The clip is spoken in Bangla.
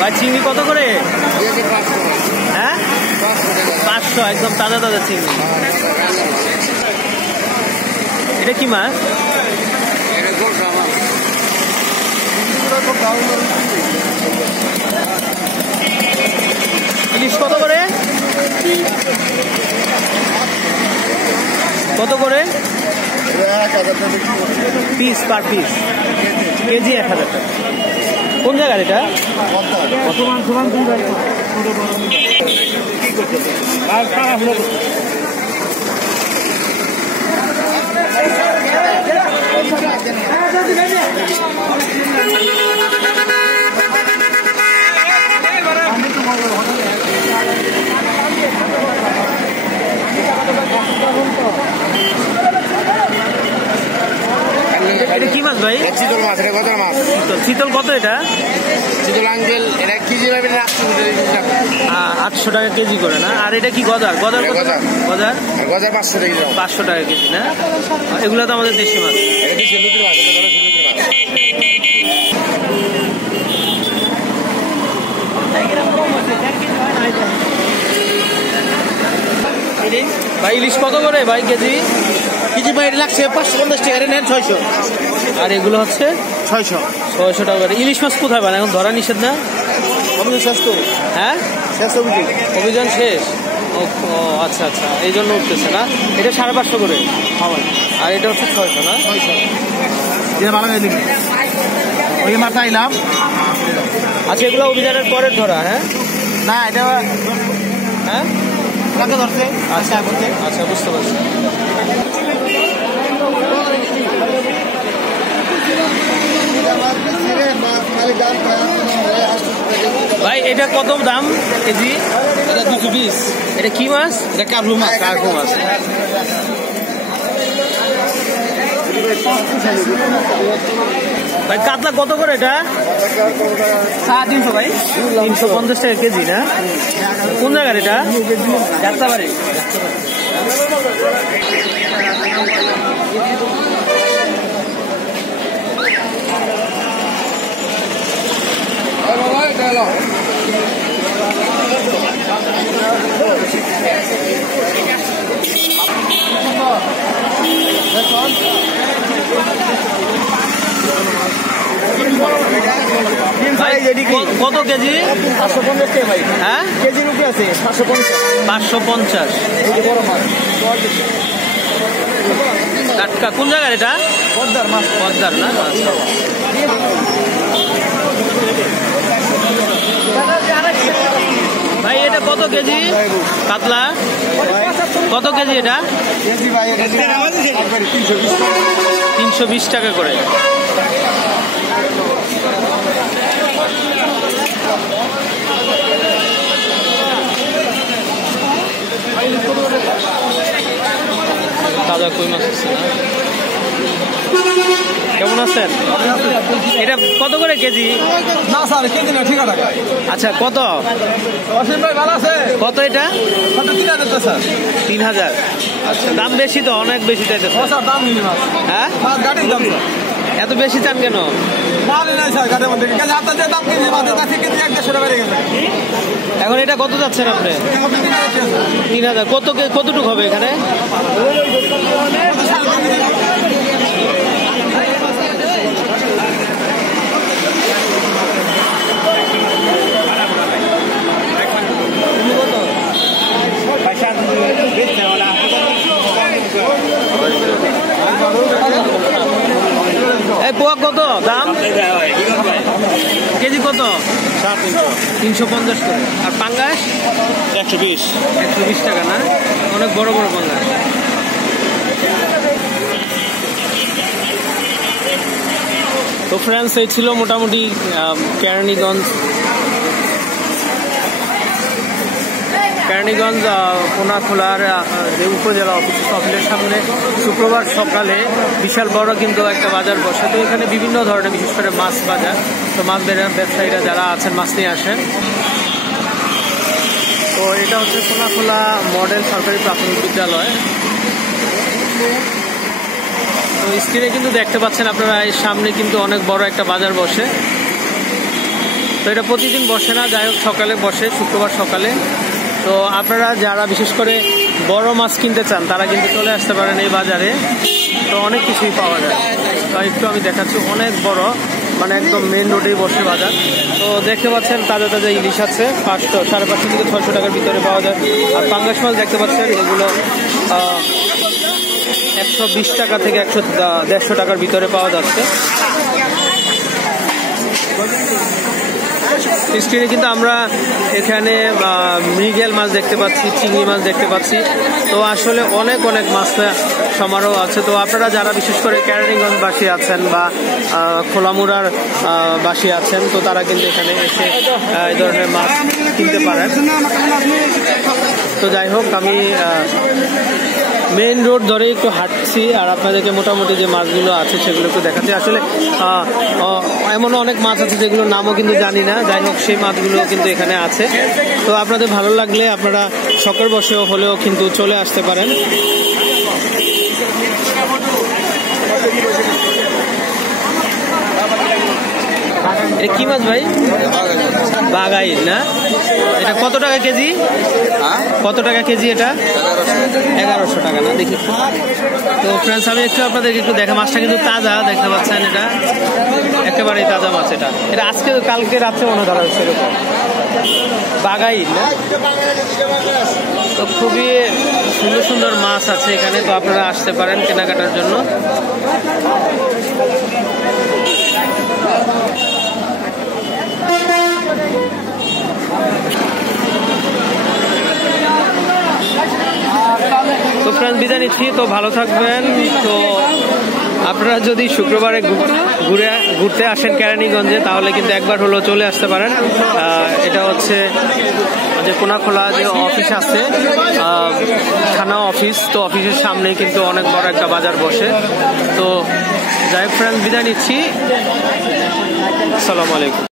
ভাই চিংড়ি কত করে? হ্যাঁ 500 একদম তাজা তাজা চিংড়ি। এটা কি মাছ? ইলিশ কত করে? কত করে পিস? পার পিস কেজি 1000 টাকা। কোন জায়গার এটা? এটা কি মাছ ভাই? চিতল মাছ। এটা গজার মাছ। চিতল কত এটা? চিতল আঙ্কেল এটা কেজি 800 টাকা কেজি করে না? আর এটা কি গজার? গজার গজার 500 টাকা। 500 টাকা কেজি না? এগুলো তো আমাদের দেশি মাছ। ভাই ইলিশ কত করে ভাই কেজি? কেজি ভাই লাগছে 550 টাকা। নেন 600। আর এগুলো হচ্ছে 600 টাকা করে। ইলিশ মাছ কোথায় পান? এখন ধরা নিষেধ না? শেষ তো। হ্যাঁ শেষ অভিযান শেষ। ও আচ্ছা আচ্ছা, এই জন্য উঠতেছে না? এটা 550 করে। আর এটা হচ্ছে 600 না? ওই মাথা আইলাম। আচ্ছা এগুলো অভিযানের পরের ধরা? হ্যাঁ না এটা হ্যাঁ ধরছে। আচ্ছা আচ্ছা বুঝতে পারছি। ভাই এটা কত দাম কেজি? এটা 220। এটা কি মাছ? এটা কার্পু মাছ। কার্পু মাছ। ভাই কাতলা কত করে এটা? 350 ভাই। 350 টাকা কেজি না? কোন জায়গার এটা? যাত্রাবাড়ি। কত কেজি? 550 টাকা ভাই। হ্যাঁ কেজি রুপি আছে 550। বড় মাছ টাটকা। কোন জায়গার এটা? পদ্মার মাছ। পদ্মার না? ভাই এটা কত কেজি কাতলা? কত কেজি এটা? কেজি ভাই 320 টাকা করে। তাজা কই মাছ আছে। কেমন আছেন? এটা কত করে কেজি? না স্যার কেজি না, ঠিক আছে। আচ্ছা কত? অসীম ভাই ভালো আছে? কত এটা? 3000 তো স্যার। 3000। আচ্ছা দাম বেশি তো, অনেক বেশি চাইতে। স্যার দাম নিন মাছ। হ্যাঁ মাছ গাড়ির দাম স্যার। এত বেশি চান কেন? মাল নাই স্যার গাড়ির মধ্যে। কেজি আপনার যে দাম কেজি মাছের কাছে কেজি 150 টাকা বেড়ে গেছে। এখন এটা কত যাচ্ছেন আপনি? 3000। কতটুকু হবে এখানে? এই পোয়া কত দাম? কেজি কত? 350 করে। আর পাঙ্গাস? 120 টাকা না? অনেক বড় বড় পাঙ্গাস। তো ফ্রেন্ডস, এই ছিল মোটামুটি কেরানীগঞ্জ কোনাখোলার যে উপজেলা অফিসের সামনে শুক্রবার সকালে বিশাল বড় কিন্তু একটা বাজার বসে। তো এখানে বিভিন্ন ধরনের, বিশেষ করে মাছ বাজার। তো মাছ ব্যবসায়ীরা যারা আছেন মাছ নিয়ে আসেন। তো এটা হচ্ছে কোনাখোলা মডেল সরকারি প্রাথমিক বিদ্যালয়। তো স্ক্রিনে কিন্তু দেখতে পাচ্ছেন আপনারা, এর সামনে কিন্তু অনেক বড় একটা বাজার বসে। তো এটা প্রতিদিন বসে না, যাই হোক সকালে বসে, শুক্রবার সকালে। তো আপনারা যারা বিশেষ করে বড় মাছ কিনতে চান তারা কিন্তু চলে আসতে পারেন এই বাজারে। তো অনেক কিছুই পাওয়া যায়। তো একটু আমি দেখাচ্ছি, অনেক বড়, মানে একদম মেন রোডেই বসে বাজার। তো দেখতে পাচ্ছেন তাজা তাজা ইলিশ আছে 500, 550 থেকে 600 টাকার ভিতরে পাওয়া যায়। আর পাঙ্গাস মাছ দেখতে পাচ্ছেন, এগুলো 120 টাকা থেকে 150 টাকার ভিতরে পাওয়া যাচ্ছে। স্ক্রিনে কিন্তু আমরা এখানে মৃগেল মাছ দেখতে পাচ্ছি, চিংড়ি মাছ দেখতে পাচ্ছি। তো আসলে অনেক অনেক মাছ সমারোহ আছে। তো আপনারা যারা বিশেষ করে কেরানীগঞ্জ বাসী আছেন বা খোলামুড়ার বাসী আছেন, তো তারা কিন্তু এখানে এসে এই ধরনের মাছ কিনতে পারেন। তো যাই হোক, আমি মেইন রোড ধরে একটু হাঁটছি আর আপনাদেরকে মোটামুটি যে মাছগুলো আছে সেগুলো একটু দেখাচ্ছি। আসলে এমন অনেক মাছ আছে যেগুলোর নামও কিন্তু জানি না। যাই হোক, সেই মাছগুলো কিন্তু এখানে আছে। তো আপনাদের ভালো লাগলে আপনারা শখের বসেও হলেও কিন্তু চলে আসতে পারেন। এটা কি মাছ ভাই? বাগাইর না? এটা কত টাকা কেজি? কত টাকা কেজি এটা? 1100 টাকা না? দেখি। তো ফ্রেন্ডস, আমি একটু আপনাদেরকে একটু দেখা, মাছটা কিন্তু তাজা দেখতে পাচ্ছেন, এটা একেবারেই তাজা মাছ। এটা আজকে কালকে রাত্রে মনে ধরা হচ্ছে এরকম বাগাইর না? তো খুবই সুন্দর সুন্দর মাছ আছে এখানে। তো আপনারা আসতে পারেন কেনাকাটার জন্য। তো ফ্রেন্ডস, বিদায় নিচ্ছি। তো ভালো থাকবেন। তো আপনারা যদি শুক্রবারে ঘুরতে আসেন কেরানীগঞ্জে, তাহলে কিন্তু একবার হলেও চলে আসতে পারেন। এটা হচ্ছে যে কোনাখোলা যে অফিস আছে, থানা অফিস। তো অফিসের সামনে কিন্তু অনেক বড় একটা বাজার বসে। তো যাই হোক ফ্রেন্ডস, বিদায় নিচ্ছি। আসসালামু আলাইকুম।